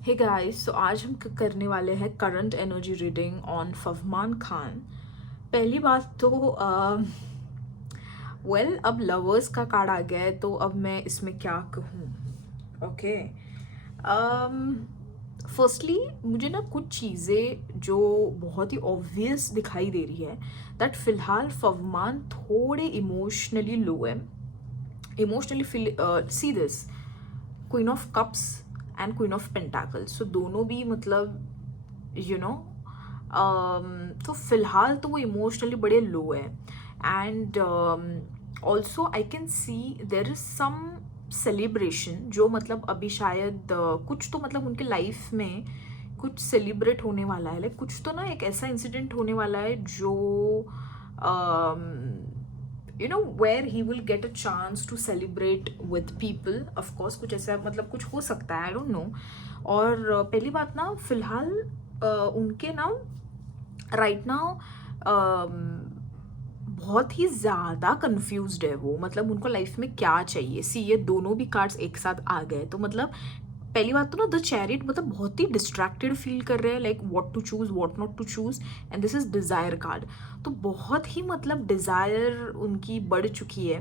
Hey guys, तो आज हम करने वाले हैं current energy reading on Fahman Khan. पहली बात तो अब लवर्स का कार्ड आ गया है, तो अब मैं इसमें क्या कहूँ। ओके, फर्स्टली मुझे ना कुछ चीज़ें जो बहुत ही ऑब्वियस दिखाई दे रही है, दैट फिलहाल फहमान थोड़े इमोशनली लो है। Emotionally feel see this queen of cups and queen of pentacles, so दोनों भी मतलब यू नो तो फिलहाल तो वो इमोशनली बड़े लो है। And also I can see there is some celebration जो मतलब अभी शायद कुछ तो मतलब उनके लाइफ में कुछ सेलिब्रेट होने वाला है। लाइक कुछ तो ना एक ऐसा इंसिडेंट होने वाला है जो where he will get a chance to celebrate with people. of course कुछ ऐसा मतलब कुछ हो सकता है, I don't know. और पहली बात ना फिलहाल उनके ना राइट नाउ बहुत ही ज़्यादा कंफ्यूज्ड है वो, मतलब उनको लाइफ में क्या चाहिए। सी ये दोनों भी कार्ड्स एक साथ आ गए, तो मतलब पहली बात तो ना द चैरिट मतलब बहुत ही डिस्ट्रैक्टेड फील कर रहे हैं, like what to choose what not to choose. And this is desire card, तो बहुत ही मतलब डिज़ायर उनकी बढ़ चुकी है।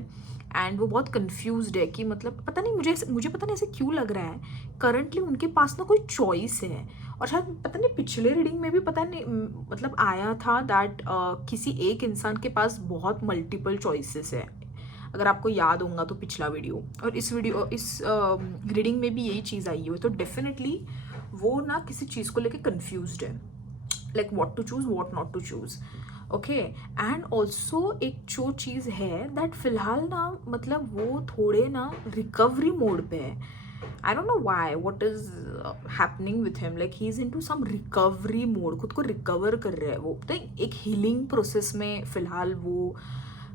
एंड वो बहुत कंफ्यूज्ड है कि मतलब पता नहीं, मुझे पता नहीं ऐसे क्यों लग रहा है करंटली उनके पास ना कोई चॉइस है। और शायद पता नहीं पिछले रीडिंग में भी पता नहीं मतलब आया था दैट किसी एक इंसान के पास बहुत मल्टीपल चॉइसेस है, अगर आपको याद होगा तो पिछला वीडियो। और इस रीडिंग में भी यही चीज़ आई हुई है, तो डेफिनेटली वो ना किसी चीज़ को लेके कंफ्यूज्ड है, like what to choose what not to choose. Okay, and also एक जो चीज़ है दैट फिलहाल ना मतलब वो थोड़े ना रिकवरी मोड पे है। I don't know why, what is happening with him, like he is into some recovery mode, खुद को रिकवर कर रहे हैं वो, तो एक हीलिंग प्रोसेस में फिलहाल वो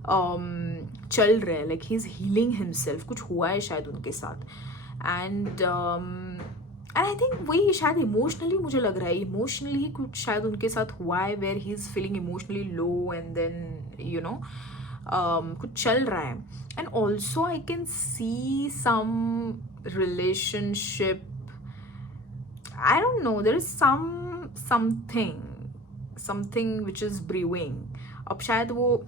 चल रहे हैं। Like he is healing himself, कुछ हुआ है शायद उनके साथ। एंड आई थिंक वही शायद इमोशनली, मुझे लग रहा है इमोशनली ही कुछ शायद उनके साथ हुआ है, where he is feeling emotionally low and then कुछ चल रहा है। And also I can see some relationship, I don't know, there is something which is brewing. अब शायद वो,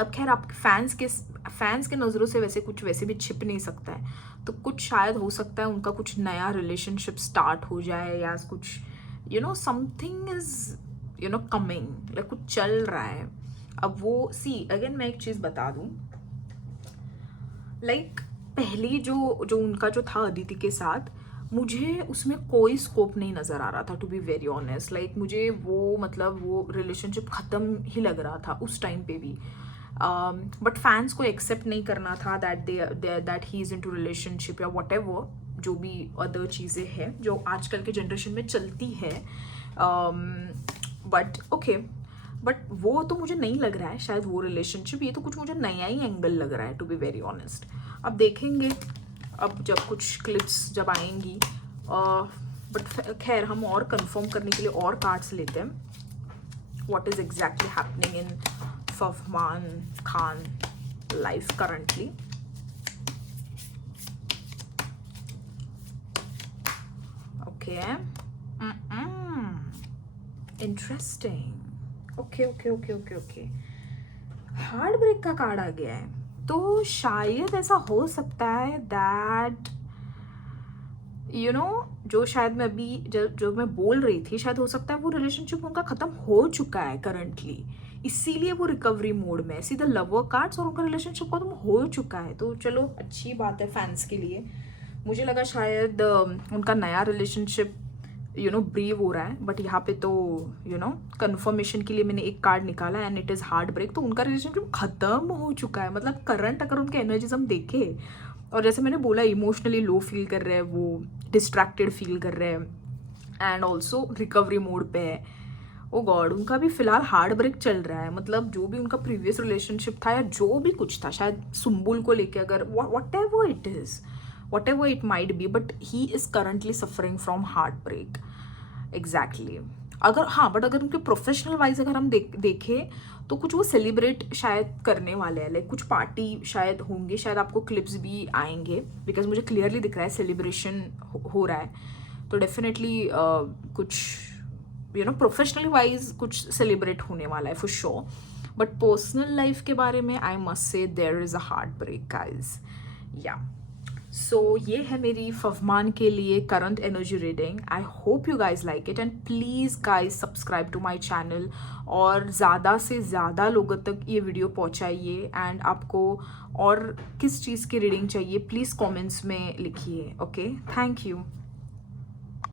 अब खैर आप फैंस के नज़रों से वैसे भी छिप नहीं सकता है, तो कुछ शायद हो सकता है उनका कुछ नया रिलेशनशिप स्टार्ट हो जाए, या कुछ समथिंग इज कमिंग, लाइक कुछ चल रहा है। अब वो सी अगेन मैं एक चीज़ बता दूँ, लाइक पहली जो उनका जो था अदिति के साथ, मुझे उसमें कोई स्कोप नहीं नज़र आ रहा था, to be very honest. Like मुझे वो मतलब वो रिलेशनशिप ख़त्म ही लग रहा था उस टाइम पे भी। बट फैंस को एक्सेप्ट नहीं करना था that he is into relationship या वट एवर, जो भी अदर चीज़ें हैं जो आजकल के जनरेशन में चलती है। बट ओके, बट वो तो मुझे नहीं लग रहा है शायद वो रिलेशनशिप, ये तो कुछ मुझे नया ही एंगल लग रहा है, टू बी वेरी ऑनेस्ट। अब देखेंगे, अब जब कुछ क्लिप्स जब आएंगी। बट खैर हम और कंफर्म करने के लिए और कार्ड्स लेते हैं, what is exactly happening in Fahman Khan life currently. Okay, interesting. Okay okay okay okay okay, heartbreak का कार्ड आ गया है, तो शायद ऐसा हो सकता है दैट जो शायद मैं अभी जो मैं बोल रही थी, शायद हो सकता है वो रिलेशनशिप उनका ख़त्म हो चुका है करंटली, इसीलिए वो रिकवरी मोड में है। सी द लवर कार्ड्स, और उनका रिलेशनशिप खत्म हो चुका है, तो चलो अच्छी बात है फैंस के लिए। मुझे लगा शायद उनका नया रिलेशनशिप ब्रीव हो रहा है, बट यहाँ पे तो कंफर्मेशन के लिए मैंने एक कार्ड निकाला and it is heartbreak, तो उनका रिलेशनशिप खत्म हो चुका है। मतलब करंट अगर उनके एनर्जीज हम देखें, और जैसे मैंने बोला इमोशनली लो फील कर रहे हैं वो, डिस्ट्रैक्टेड फील कर रहे हैं, एंड ऑल्सो रिकवरी मोड पे है। ओ गॉड, उनका भी फिलहाल हार्ड ब्रेक चल रहा है, मतलब जो भी उनका प्रीवियस रिलेशनशिप था या जो भी कुछ था, शायद सुम्बुल को लेके, अगर whatever it might be, but he is currently suffering from heartbreak. Exactly. अगर उनके प्रोफेशनल वाइज अगर हम देखें तो कुछ वो सेलिब्रेट शायद करने वाले हैं, लाइक कुछ पार्टी शायद होंगे, शायद आपको क्लिप्स भी आएंगे, बिकॉज मुझे क्लियरली दिख रहा है सेलिब्रेशन हो रहा है। तो डेफिनेटली कुछ प्रोफेशनली वाइज कुछ सेलिब्रेट होने वाला है for sure, but personal life के बारे में I must say there is a heartbreak guys. या सो ये है मेरी फवमान के लिए current energy reading. I hope you guys like it and please guys subscribe to my channel और ज़्यादा से ज़्यादा लोगों तक ये वीडियो पहुँचाइए। एंड आपको और किस चीज़ की रीडिंग चाहिए प्लीज़ कॉमेंट्स में लिखिए। Okay, thank you.